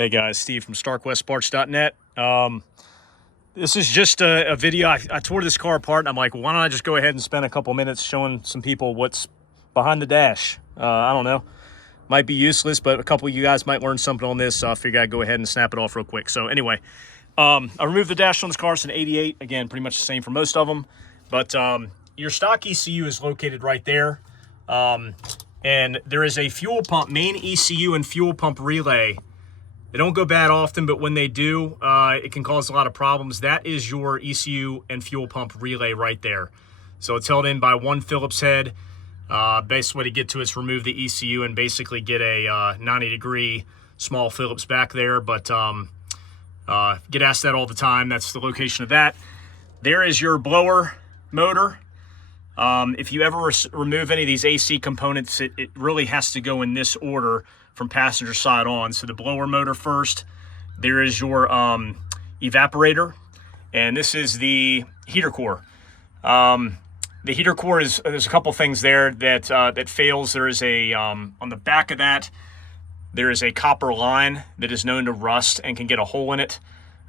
Hey guys, Steve from StarkWestParts.net. This is just a video. I tore this car apart and I'm like, why don't I just go ahead and spend a couple minutes showing some people what's behind the dash. I don't know. Might be useless, but a couple of you guys might learn something on this, so I figured I'd go ahead and snap it off real quick. So anyway, I removed the dash on this car. It's an 88. Again, pretty much the same for most of them. But your stock ECU is located right there. And there is a fuel pump, main ECU and fuel pump relay. They don't go bad often, but when they do, it can cause a lot of problems. That is your ECU and fuel pump relay right there. So it's held in by one Phillips head. Best way to get to it is remove the ECU and basically get a 90-degree small Phillips back there. But get asked that all the time. That's the location of that. There is your blower motor. If you ever remove any of these AC components, it really has to go in this order from passenger side on. So the blower motor first, there is your evaporator, and this is the heater core. The heater core there's a couple things there that fails. There is a on the back of that, there is a copper line that is known to rust and can get a hole in it.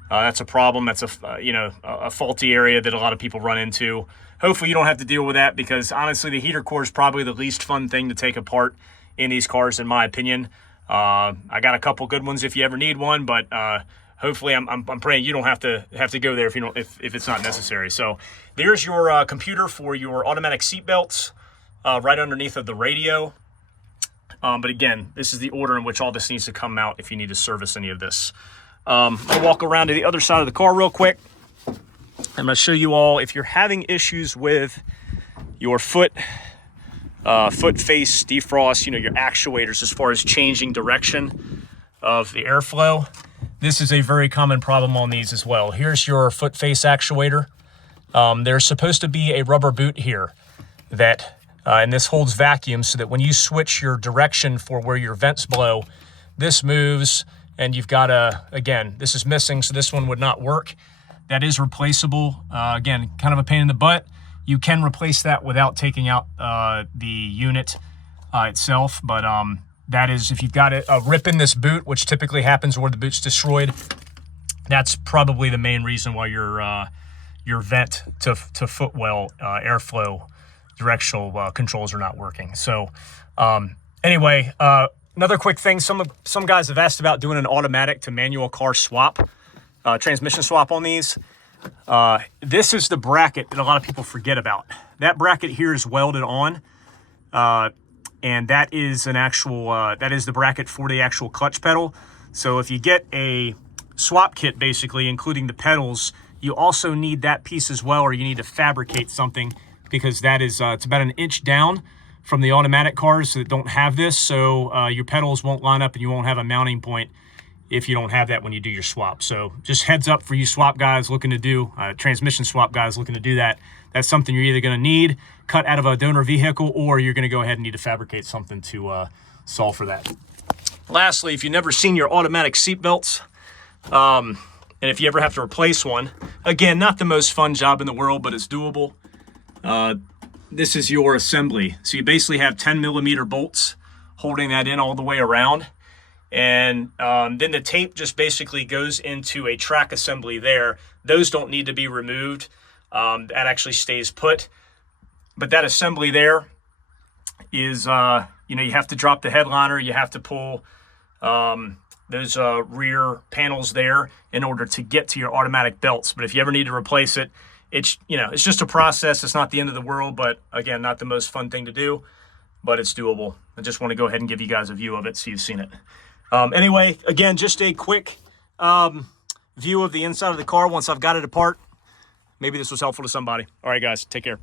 That's a problem. That's a faulty area that a lot of people run into. Hopefully you don't have to deal with that, because honestly the heater core is probably the least fun thing to take apart in these cars, in my opinion. I got a couple good ones if you ever need one, but hopefully I'm praying you don't have to go there if it's not necessary. So there's your computer for your automatic seat belts, right underneath of the radio. But again, this is the order in which all this needs to come out if you need to service any of this. I'll walk around to the other side of the car real quick. I'm going to show you all, if you're having issues with your foot face defrost, your actuators as far as changing direction of the airflow, this is a very common problem on these as well. Here's your foot face actuator. There's supposed to be a rubber boot here that, and this holds vacuum so that when you switch your direction for where your vents blow, this moves, and you've got again, this is missing, so this one would not work. That is replaceable. Again, kind of a pain in the butt. You can replace that without taking out the unit itself, but that is, if you've got a rip in this boot, which typically happens where the boot's destroyed, that's probably the main reason why your vent to footwell airflow directional controls are not working. So anyway, another quick thing, some guys have asked about doing an automatic to manual car swap, transmission swap on these. This is the bracket that a lot of people forget about. That bracket here is welded on, and that is an actual, that is the bracket for the actual clutch pedal. So if you get a swap kit, basically, including the pedals, you also need that piece as well, or you need to fabricate something, because that is, it's about an inch down from the automatic cars that don't have this. So your pedals won't line up and you won't have a mounting point if you don't have that when you do your swap. So just heads up for you swap guys looking to do, transmission swap guys looking to do that. That's something you're either gonna need cut out of a donor vehicle, or you're gonna go ahead and need to fabricate something to solve for that. Lastly, if you've never seen your automatic seat belts, and if you ever have to replace one, again, not the most fun job in the world, but it's doable. This is your assembly. So you basically have 10mm bolts holding that in all the way around. And then the tape just basically goes into a track assembly there. Those don't need to be removed. That actually stays put. But that assembly there is, you have to drop the headliner. You have to pull those rear panels there in order to get to your automatic belts. But if you ever need to replace it, it's just a process. It's not the end of the world, but again, not the most fun thing to do, but it's doable. I just want to go ahead and give you guys a view of it so you've seen it. Anyway, again, just a quick view of the inside of the car once I've got it apart. Maybe this was helpful to somebody. All right, guys, take care.